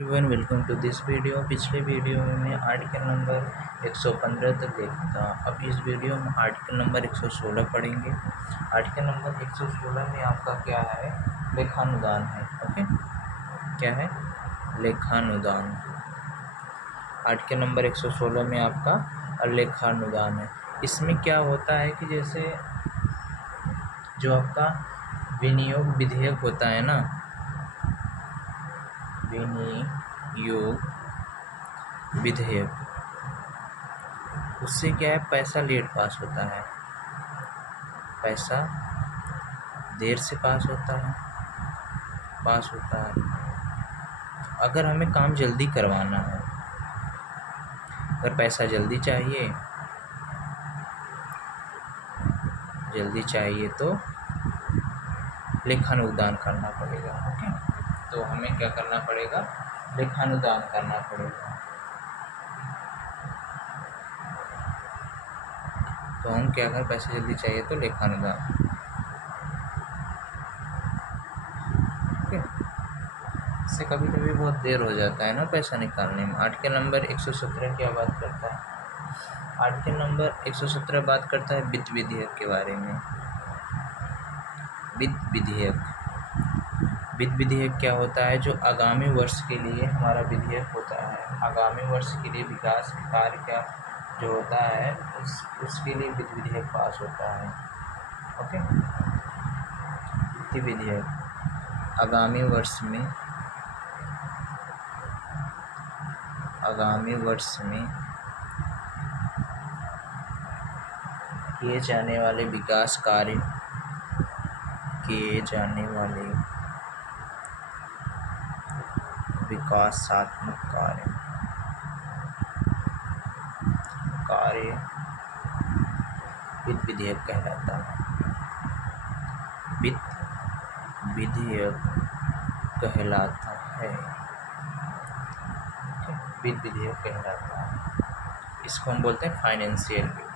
Everyone welcome to this video. पिछले video में मैं आर्टिकल नंबर 115 तक देखा था। अब इस वीडियो में आर्टिकल नंबर 116 पढ़ेंगे। आर्टिकल नंबर 116 में आपका क्या है? लेखानुदान है। ओके, क्या है? लेखानुदान। आर्टिकल नंबर 116 में आपका लेखानुदान है। इसमें क्या होता है कि जैसे जो आपका विनियोग विधेयक होता है ना, विनियोग विधेयक, उससे क्या है, पैसा लेट पास होता है, पैसा देर से पास होता है। अगर हमें काम जल्दी करवाना है, अगर पैसा जल्दी चाहिए तो लेखानुदान करना पड़ेगा। ओके, तो हमें क्या करना पड़ेगा? लेखानुदान करना पड़ेगा। तो हम क्या करें? पैसा जल्दी चाहिए तो लेखानुदान। ओके, इससे कभी कभी बहुत देर हो जाता है ना पैसा निकालने में। आर्टिकल नंबर 117 क्या बात करता है? आर्टिकल नंबर 117 बात करता है वित्त विधेयक के बारे में। वित्त विधेयक क्या होता है? जो आगामी वर्ष के लिए हमारा विधेयक होता है, आगामी वर्ष के लिए विकास कार्य का जो होता है उसके लिए वित्त विधेयक पास होता है। ओके, वित्त विधेयक आगामी वर्ष में किए जाने वाले विकासात्मक कार्य वित्त विधेयक कहलाता है। वित्त विधेयक कहलाता है। वित्त विधेयक कहलाता है। इसको हम बोलते हैं फाइनेंशियल बिल।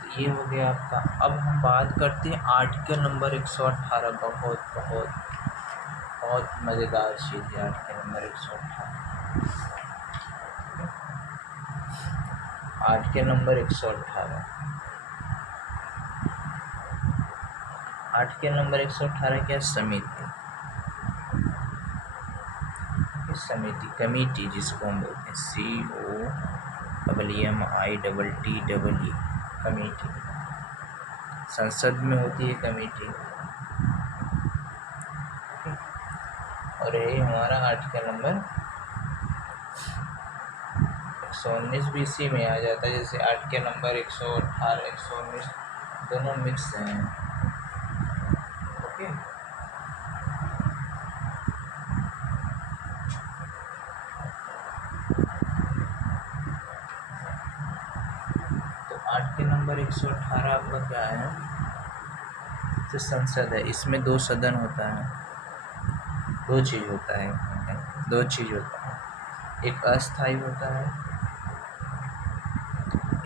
तो ये हो गया आपका। अब हम बात करते हैं आर्टिकल नंबर 118। बहुत मज़ेदार चीज़ है article number 118। Article number 118। Article number 118 क्या? समिति, कमेटी जिसको हम बोलते हैं, COMMITTEE, कमेटी। संसद में होती है कमेटी। और ये हमारा आर्टिकल नंबर 119 भी इसी में आ जाता है। जैसे आर्टिकल नंबर 118 119 दोनों मिक्स हैं। ओके, तो आर्टिकल नंबर 118 आपका क्या है? जो संसद है, इसमें दो सदन होता है, दो चीज़ होता है। एक अस्थाई होता है,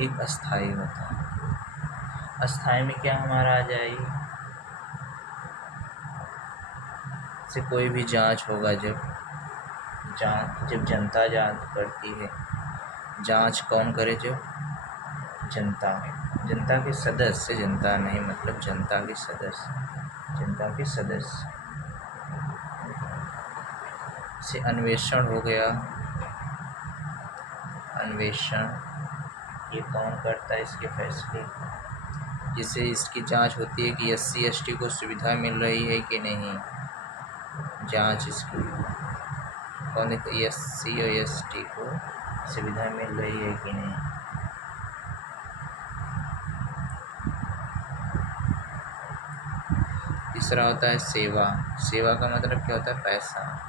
एक अस्थाई होता है। अस्थाई में क्या हमारा आ जाएगी? से कोई भी जांच होगा, जब जनता जांच करती है। जांच कौन करे? जो जनता के सदस्य, जनता नहीं मतलब जनता के सदस्य से अन्वेषण हो गया। ये कौन करता है? इसके फैसले, जिससे इसकी जांच होती है कि SC ST को सुविधा मिल रही है कि नहीं। जांच इसकी कौन देखता है? SC और ST को सुविधा मिल रही है कि नहीं। तीसरा होता है सेवा का मतलब क्या होता है? पैसा।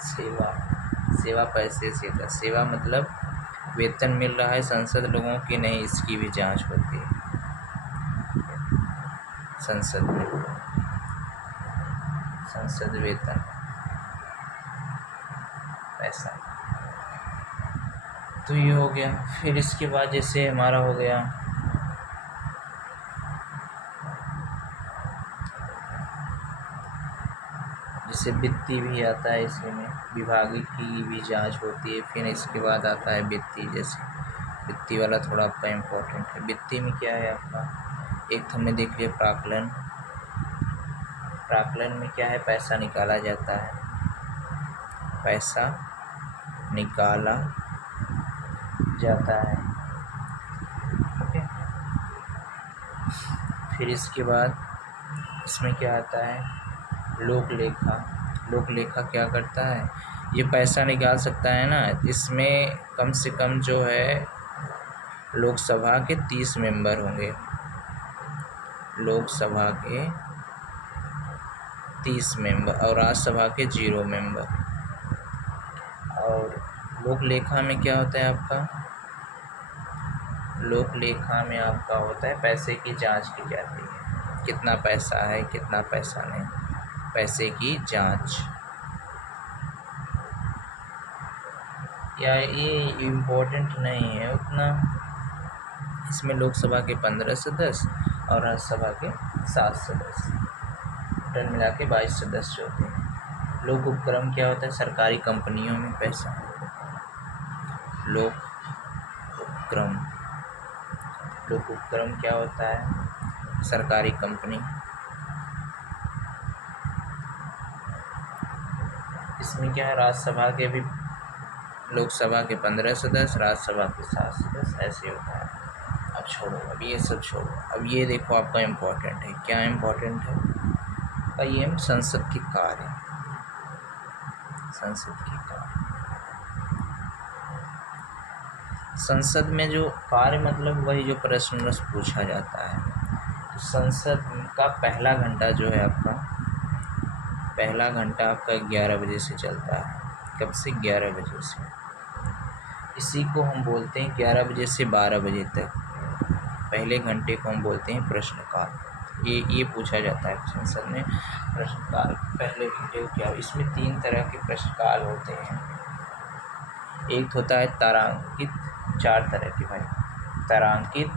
सेवा पैसे से होता है। सेवा मतलब वेतन मिल रहा है संसद लोगों की नहीं, इसकी भी जांच होती है संसद में। संसद वेतन, पैसा। तो ये हो गया। फिर इसके बाद जैसे हमारा हो गया जैसे वित्तीय भी आता है, इसी में विभागीय की भी जांच होती है। फिर इसके बाद आता है वित्तीय, जैसे वित्तीय वाला थोड़ा आपका इम्पोर्टेंट है। वित्तीय में क्या है आपका, एक तो हमने देख लिया प्राक्कलन। प्राक्कलन में क्या है, पैसा निकाला जाता है, पैसा निकाला जाता है। ओके, फिर इसके बाद इसमें क्या आता है, लोक लेखा। लोक लेखा क्या करता है, ये पैसा निकाल सकता है ना, इसमें कम से कम जो है लोकसभा के 30 मेंबर होंगे, लोकसभा के 30 मेंबर और राज्यसभा के 0 मेंबर। और लोक लेखा में क्या होता है आपका, लोक लेखा में आपका होता है पैसे की जांच की जाती है, कितना पैसा है कितना पैसा नहीं, पैसे की जांच। या ये इम्पोर्टेंट नहीं है उतना, इसमें लोकसभा के 15 सदस्य और राज्यसभा के 7 सदस्य, टोटल मिला के 22 सदस्य होते हैं। लोक उपक्रम क्या होता है, सरकारी कंपनियों में पैसा। लोक उपक्रम, लोक उपक्रम क्या होता है, सरकारी कंपनी। इसमें क्या है, राज्यसभा के भी, लोकसभा के 15 सदस्य, राज्यसभा के 7 सदस्य, ऐसे होता है। अब छोड़ो, अब ये सब छोड़ो, अब ये देखो आपका इम्पोर्टेंट है। क्या इम्पोर्टेंट है, ये संसद के कार्य, संसद के कार्य। संसद में जो कार्य मतलब वही जो प्रश्न पूछा जाता है। तो संसद का पहला घंटा जो है आपका, पहला घंटा आपका 11 बजे से चलता है। कब से, 11 बजे से। इसी को हम बोलते हैं 11 बजे से 12 बजे तक, पहले घंटे को हम बोलते हैं प्रश्नकाल। ये पूछा जाता है संसद में प्रश्नकाल, पहले घंटे को क्या। इसमें 3 तरह के प्रश्नकाल होते हैं। एक होता है तारांकित, 4 तरह के भाई, तारांकित,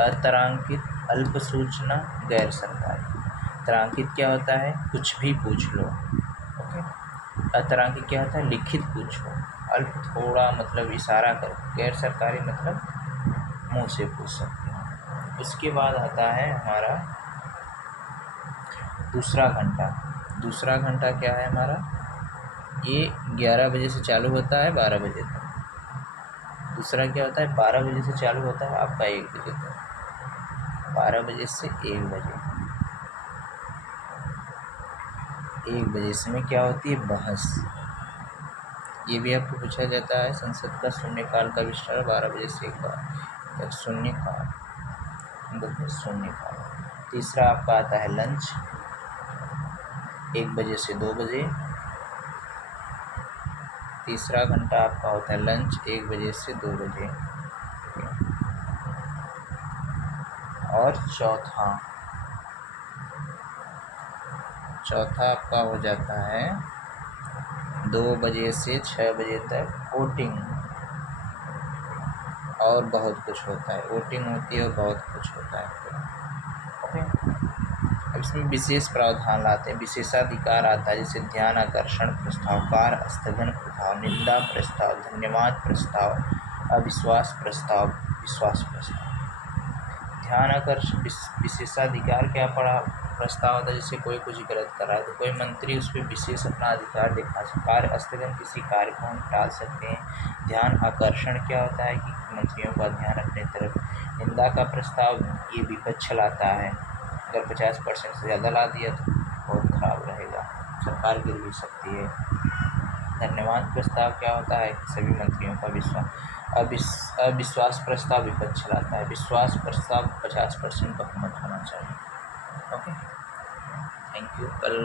अतारांकित, अल्प सूचना, गैर सरकारी। तारांकित क्या होता है, कुछ भी पूछ लो। ओके, अतारांकित क्या होता है, लिखित पूछो। अल्प थोड़ा मतलब इशारा कर, गैर सरकारी मतलब मुंह से पूछ सकते हैं। उसके बाद आता है हमारा दूसरा घंटा। दूसरा घंटा क्या है हमारा, ये 11 बजे से चालू होता है 12 बजे तक। दूसरा क्या होता है, 12 बजे से चालू होता है आपका 1 बजे तक, 12 बजे से 1 बजे। 1 बजे इसमें क्या होती है, बहस। ये भी आपको पूछा जाता है, संसद का शून्यकाल का विस्तार 12 बजे से 1 तक, शून्यकाल, शून्यकाल। तीसरा आपका आता है लंच, 1 बजे से 2 बजे। तीसरा घंटा आपका होता है लंच, 1 बजे से 2 बजे। और चौथा आपका हो जाता है 2 बजे से 6 बजे तक वोटिंग, और बहुत कुछ होता है, वोटिंग होती है और बहुत कुछ होता है। ओके, अब इसमें विशेष प्रावधान लाते हैं, विशेषाधिकार आता है, जैसे ध्यान आकर्षण प्रस्ताव, कार्य स्थगन प्रस्ताव, निंदा प्रस्ताव, धन्यवाद प्रस्ताव, अविश्वास प्रस्ताव, विश्वास प्रस्ताव। ध्यान आकर्षण विशेषाधिकार क्या पड़ा, प्रस्ताव होता है जैसे कोई कुछ गलत कर रहा है तो कोई मंत्री उस पर विशेष अपना अधिकार दिखा सकता है। कार्य स्थगन, किसी कार्य को हम टाल सकते हैं। ध्यान आकर्षण क्या होता है कि मंत्रियों का ध्यान अपने तरफ। निंदा का प्रस्ताव, ये विपक्ष लाता है, अगर 50% से ज़्यादा ला दिया तो बहुत खराब रहेगा, सरकार गिर भी सकती है। धन्यवाद प्रस्ताव क्या होता है, सभी मंत्रियों का अविश्वास प्रस्ताव विपक्ष लाता है। विश्वास प्रस्ताव 50% बहुमत होना चाहिए। Okay, thank you. कल